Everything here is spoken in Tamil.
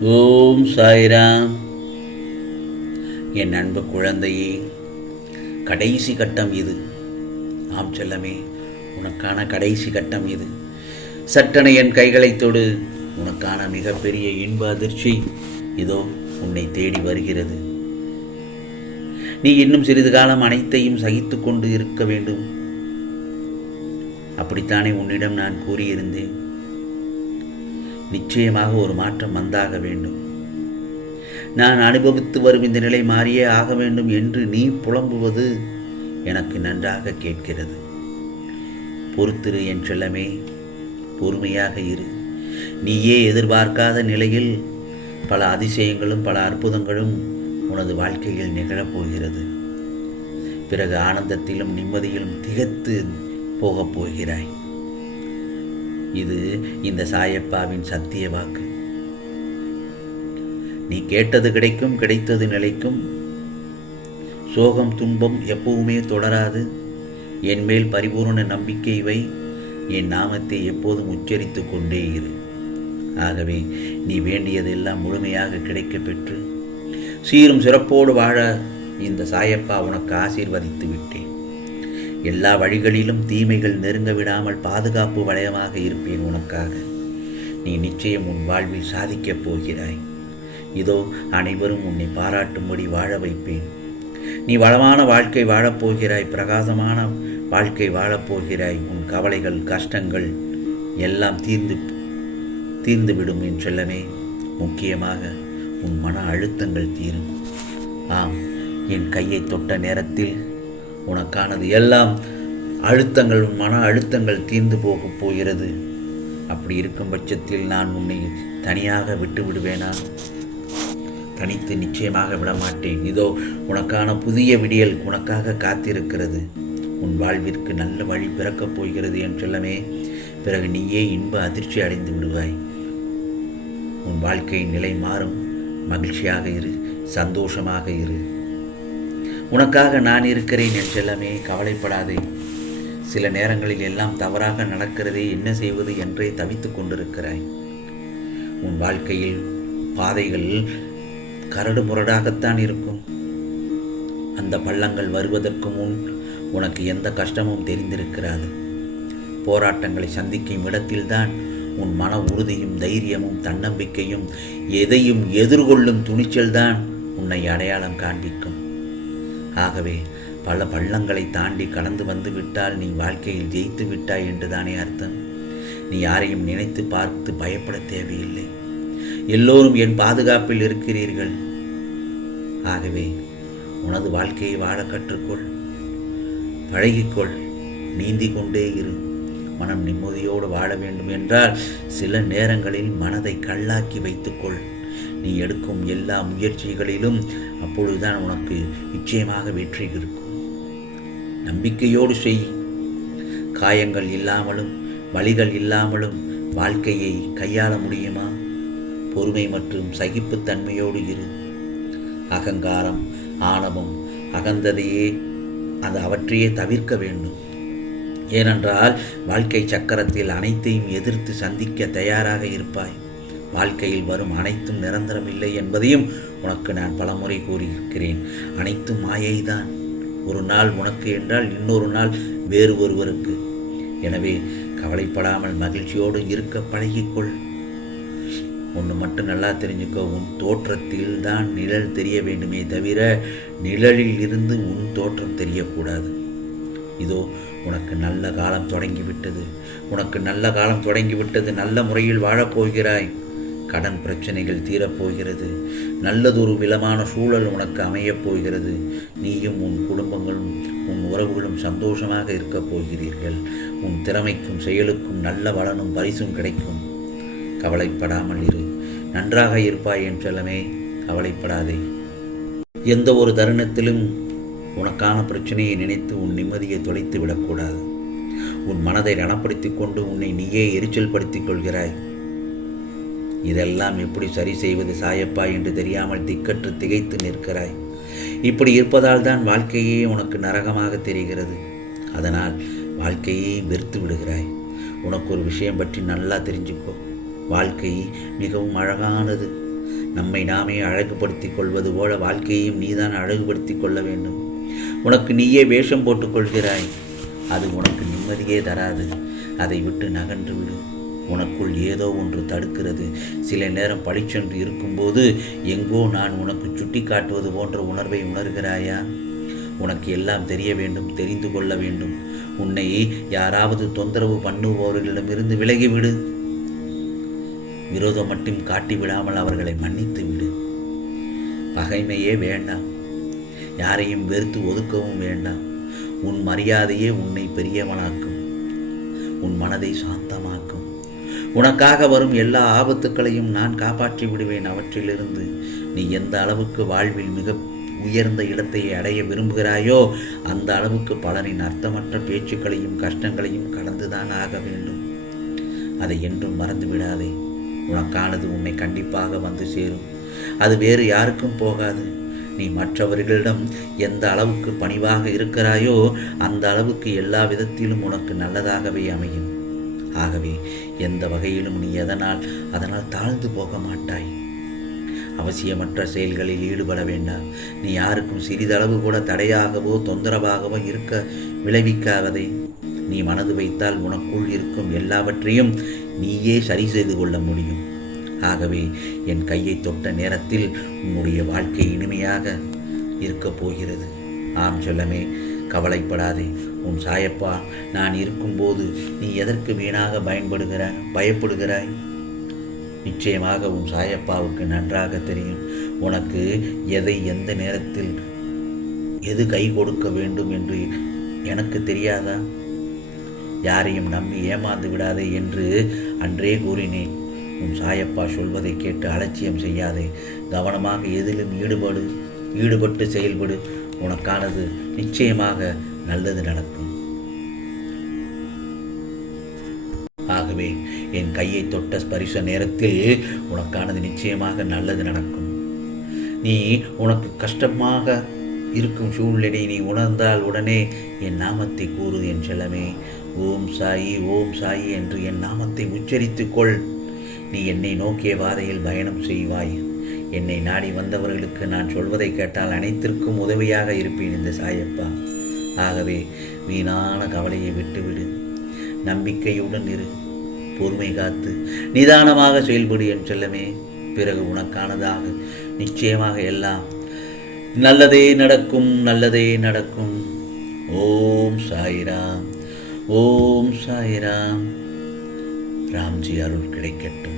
ஓம் சாய்ராம். என் அன்பு குழந்தையே கடைசி கட்டம் இது. ஆம் செல்லமே உனக்கான கடைசி கட்டம் இது. சட்டென என் கைகளை தொடு உனக்கான மிகப்பெரிய இன்ப அதிர்ச்சி இதோ உன்னை தேடி வருகிறது. நீ இன்னும் சிறிது காலம் அனைத்தையும் சகித்து கொண்டு இருக்க வேண்டும். அப்படித்தானே உன்னிடம் நான் கூறியிருந்தேன். நிச்சயமாக ஒரு மாற்றம் வந்தாக வேண்டும். நான் அனுபவித்து வரும் இந்த நிலை மாறியே ஆக வேண்டும் என்று நீ புலம்புவது எனக்கு நன்றாக கேட்கிறது. பொறுத்திரு என் செல்லமே பொறுமையாக இரு. நீயே எதிர்பார்க்காத நிலையில் பல அதிசயங்களும் பல அற்புதங்களும் உனது வாழ்க்கையில் நிகழப்போகிறது பிறகு ஆனந்தத்திலும் நிம்மதியிலும் திகத்து போகப் போகிறாய். இது இந்த சாயப்பாவின் சத்திய வாக்கு. நீ கேட்டது கிடைக்கும் கிடைத்தது நிலைக்கும். சோகம் துன்பம் எப்பவுமே தொடராது. என் மேல் பரிபூர்ண நம்பிக்கை வை. என் நாமத்தை எப்போதும் உச்சரித்து கொண்டே இரு. ஆகவே நீ வேண்டியதெல்லாம் முழுமையாக கிடைக்கப் பெற்று சீரும் சிறப்போடு வாழ இந்த சாயப்பா உனக்கு ஆசீர்வதித்து விட்டேன். எல்லா வழிகளிலும் தீமைகள் நெருங்க விடாமல் பாதுகாப்பு வளையமாக இருப்பேன் உனக்காக. நீ நிச்சயம் உன் வாழ்வில் சாதிக்கப் போகிறாய். இதோ அனைவரும் உன்னை பாராட்டும்படி வாழ வைப்பேன். நீ வளமான வாழ்க்கை வாழப்போகிறாய் பிரகாசமான வாழ்க்கை வாழப்போகிறாய் உன் கவலைகள் கஷ்டங்கள் எல்லாம் தீர்ந்து தீர்ந்துவிடும் என் செல்லமே. முக்கியமாக உன் மன அழுத்தங்கள் தீரும். ஆம் என் கையை தொட்ட நேரத்தில் உனக்கானது எல்லாம் அழுத்தங்கள் உன் மன அழுத்தங்கள் தீர்ந்து போகப் போகிறது. அப்படி இருக்கும் பட்சத்தில் நான் உன்னை தனியாக விட்டு விடுவேனா? தனித்து நிச்சயமாக விடமாட்டேன். இதோ உனக்கான புதிய விடியல் உனக்காக காத்திருக்கிறது. உன் வாழ்விற்கு நல்ல வழி பிறக்கப் போகிறது என்றெல்லாமே பிறகு நீயே இன்ப அதிர்ச்சி அடைந்து விடுவாய். உன் வாழ்க்கையின் நிலை மாறும். மகிழ்ச்சியாக இரு. சந்தோஷமாக இரு. உனக்காக நான் இருக்கிறேன் என் செல்லமே கவலைப்படாதே. சில நேரங்களில் எல்லாம் தவறாக நடக்கிறதே என்ன செய்வது என்றே தவித்துக் கொண்டிருக்கிறாய். உன் வாழ்க்கையில் பாதைகள் கரடு முரடாகத்தான் இருக்கும். அந்த பள்ளங்கள் வருவதற்கு முன் உனக்கு எந்த கஷ்டமும் தெரிந்திருக்கிறாது. போராட்டங்களை சந்திக்கும் இடத்தில்தான் உன் மன உறுதியும் தைரியமும் தன்னம்பிக்கையும் எதையும் எதிர்கொள்ளும் துணிச்சல்தான் உன்னை அடையாளம் காண்பிக்கும். ஆகவே பல பள்ளங்களை தாண்டி கடந்து வந்து விட்டால் நீ வாழ்க்கையில் ஜெயித்து விட்டாய் என்றுதானே அர்த்தம். நீ யாரையும் நினைத்து பார்த்து பயப்பட தேவையில்லை. எல்லோரும் என் பாதுகாப்பில் இருக்கிறீர்கள். ஆகவே உனது வாழ்க்கையை வாழ கற்றுக்கொள். பழகிக்கொள். நீந்தி கொண்டே இரு. மனம் நிம்மதியோடு வாழ வேண்டும் என்றால் சில நேரங்களில் மனதை கல்லாக்கி வைத்துக்கொள். நீ எடுக்கும் எல்லா முயற்சிகளிலும் அப்பொழுதுதான் உனக்கு நிச்சயமாக வெற்றி இருக்கும். நம்பிக்கையோடு செய். காயங்கள் இல்லாமலும் வழிகள் இல்லாமலும் வாழ்க்கையை கையாள முடியுமா? பொறுமை மற்றும் சகிப்புத்தன்மையோடு இரு. அகங்காரம் ஆணவம் அகந்ததையே அது அவற்றையே தவிர்க்க வேண்டும். ஏனென்றால் வாழ்க்கை சக்கரத்தில் அனைத்தையும் எதிர்த்து சந்திக்க தயாராக இருப்பாய். வாழ்க்கையில் வரும் அனைத்தும் நிரந்தரம் இல்லை என்பதையும் உனக்கு நான் பலமுறை கூறியிருக்கிறேன். அனைத்தும் மாயைதான். ஒரு நாள் உனக்கு என்றால் இன்னொரு நாள் வேறு ஒருவருக்கு. எனவே கவலைப்படாமல் மகிழ்ச்சியோடு இருக்க பழகிக்கொள். ஒன்று மட்டும் நல்லா தெரிஞ்சுக்கோ உன் தோற்றத்தில் தான் நிழல் தெரிய வேண்டுமே தவிர நிழலில் இருந்து உன் தோற்றம் தெரியக்கூடாது. இதோ உனக்கு நல்ல காலம் தொடங்கிவிட்டது. உனக்கு நல்ல காலம் தொடங்கிவிட்டது நல்ல முறையில் வாழப்போகிறாய். கடன் பிரச்சனைகள் தீரப்போகிறது. நல்லதொரு விலமான சூழல் உனக்கு அமையப் போகிறது. நீயும் உன் குடும்பங்களும் உன் உறவுகளும் சந்தோஷமாக இருக்கப் போகிறீர்கள். உன் திறமைக்கும் செயலுக்கும் நல்ல வளனும் பரிசும் கிடைக்கும். கவலைப்படாமல் இரு. நன்றாக இருப்பாய் என் செல்லமே. கவலைப்படாதே. எந்த ஒரு தருணத்திலும் உனக்கான பிரச்சனையை நினைத்து உன் நிம்மதியை தொலைத்து விடக்கூடாது உன் மனதை ரணப்படுத்தி கொண்டு உன்னை நீயே எரிச்சல் படுத்திக் கொள்கிறாய். இதெல்லாம் எப்படி சரி செய்வது சாயப்பா என்று தெரியாமல் திக்கற்று திகைத்து நிற்கிறாய். இப்படி இருப்பதால் தான் வாழ்க்கையே உனக்கு நரகமாக தெரிகிறது. அதனால் வாழ்க்கையே வெறுத்து விடுகிறாய். உனக்கு ஒரு விஷயம் பற்றி நல்லா தெரிஞ்சுக்கோ. வாழ்க்கை மிகவும் அழகானது. நம்மை நாமே அழகுபடுத்திக் கொள்வது போல வாழ்க்கையையும் நீதான் அழகுபடுத்திக் கொள்ள வேண்டும். உனக்கு நீயே வேஷம் போட்டுக்கொள்கிறாய் அது உனக்கு நிம்மதியே தராது. அதை விட்டு நகன்று விடும் உனக்குள் ஏதோ ஒன்று தடுக்கிறது. சில நேரம் பளிச்சென்று இருக்கும்போது எங்கோ நான் உனக்கு சுட்டி காட்டுவது போன்ற உணர்வை உணர்கிறாயா? உனக்கு எல்லாம் தெரிய வேண்டும் தெரிந்து கொள்ள வேண்டும். உன்னை யாராவது தொந்தரவு பண்ணுபவர்களிடமிருந்து விலகிவிடு. விரோதம் மட்டும் காட்டி விடாமல் அவர்களை மன்னித்து விடு. பகைமையே வேண்டாம். யாரையும் வெறுத்து ஒதுக்கவும் வேண்டாம். உன் மரியாதையே உன்னை பெரியவனாக்கும். உன் மனதை சாந்தமாக்கும். உனக்காக வரும் எல்லா ஆபத்துக்களையும் நான் காப்பாற்றி விடுவேன். அவற்றிலிருந்து நீ எந்த அளவுக்கு வாழ்வில் மிக உயர்ந்த இடத்தை அடைய விரும்புகிறாயோ அந்த அளவுக்கு பலரின் அர்த்தமற்ற பேச்சுக்களையும் கஷ்டங்களையும் கடந்துதான் ஆக வேண்டும். அதை என்றும் மறந்து விடாதே உனக்கானது உன்னை கண்டிப்பாக வந்து சேரும். அது வேறு யாருக்கும் போகாது. நீ மற்றவர்களிடம் எந்த அளவுக்கு பணிவாக இருக்கிறாயோ அந்த அளவுக்கு எல்லா விதத்திலும் உனக்கு நல்லதாகவே அமையும். ஆகவே எந்த வகையிலும் நீ எதனால் அதனால் தாழ்ந்து போக மாட்டாய். அவசியமற்ற செயல்களில் ஈடுபட வேண்டாம். நீ யாருக்கும் சிறிதளவு கூட தடையாகவோ தொந்தரவாகவோ இருக்க விளைவிக்காததை நீ மனது வைத்தால் உனக்குள் இருக்கும் எல்லாவற்றையும் நீயே சரி செய்து கொள்ள முடியும். ஆகவே என் கையை தொட்ட நேரத்தில் உன்னுடைய வாழ்க்கை இனிமையாக இருக்கப் போகிறது. ஆம் சொல்லமே கவலைப்படாதே. உன் சாயப்பா நான் இருக்கும்போது நீ எதற்கு வீணாக பயன்படுகிறாய் பயப்படுகிறாய் நிச்சயமாக உன் சாயப்பாவுக்கு நன்றாக தெரியும். உனக்கு எதை எந்த நேரத்தில் எது கை கொடுக்க வேண்டும் என்று எனக்கு தெரியாதா? யாரையும் நம்பி ஏமாந்து விடாதே என்று அன்றே கூறினேன். உன் சாயப்பா சொல்வதை கேட்டு அலட்சியம் செய்யாதே. கவனமாக எதிலும் ஈடுபடு ஈடுபட்டு செயல்படு. உனக்கானது நிச்சயமாக நல்லது நடக்கும். ஆகவே என் கையை தொட்ட ஸ்பரிச நேரத்தில் உனக்கானது நிச்சயமாக நல்லது நடக்கும். நீ உனக்கு கஷ்டமாக இருக்கும் சூழ்நிலை நீ உணர்ந்தால் உடனே என் நாமத்தை கூறு என் செல்லமே. ஓம் சாயி ஓம் சாயி என்று என் நாமத்தை உச்சரித்துக்கொள் நீ என்னை நோக்கிய பாதையில் பயணம் செய்வாய். என்னை நாடி வந்தவர்களுக்கு நான் சொல்வதை கேட்டால் அனைத்திற்கும் உதவியாக இருப்பேன் இந்த சாயப்பா. ஆகவே வீணான கவலையை விட்டுவிடு. நம்பிக்கையுடன் இரு. பொறுமை காத்து. நிதானமாக செயல்படு என் செல்லமே. பிறகு உனக்கானதாக. நிச்சயமாக எல்லாம் நல்லதே நடக்கும் நல்லதே நடக்கும். ஓம் சாய்ராம். ஓம் சாய்ராம். ராம்ஜி அருள் கிடைக்கட்டும்.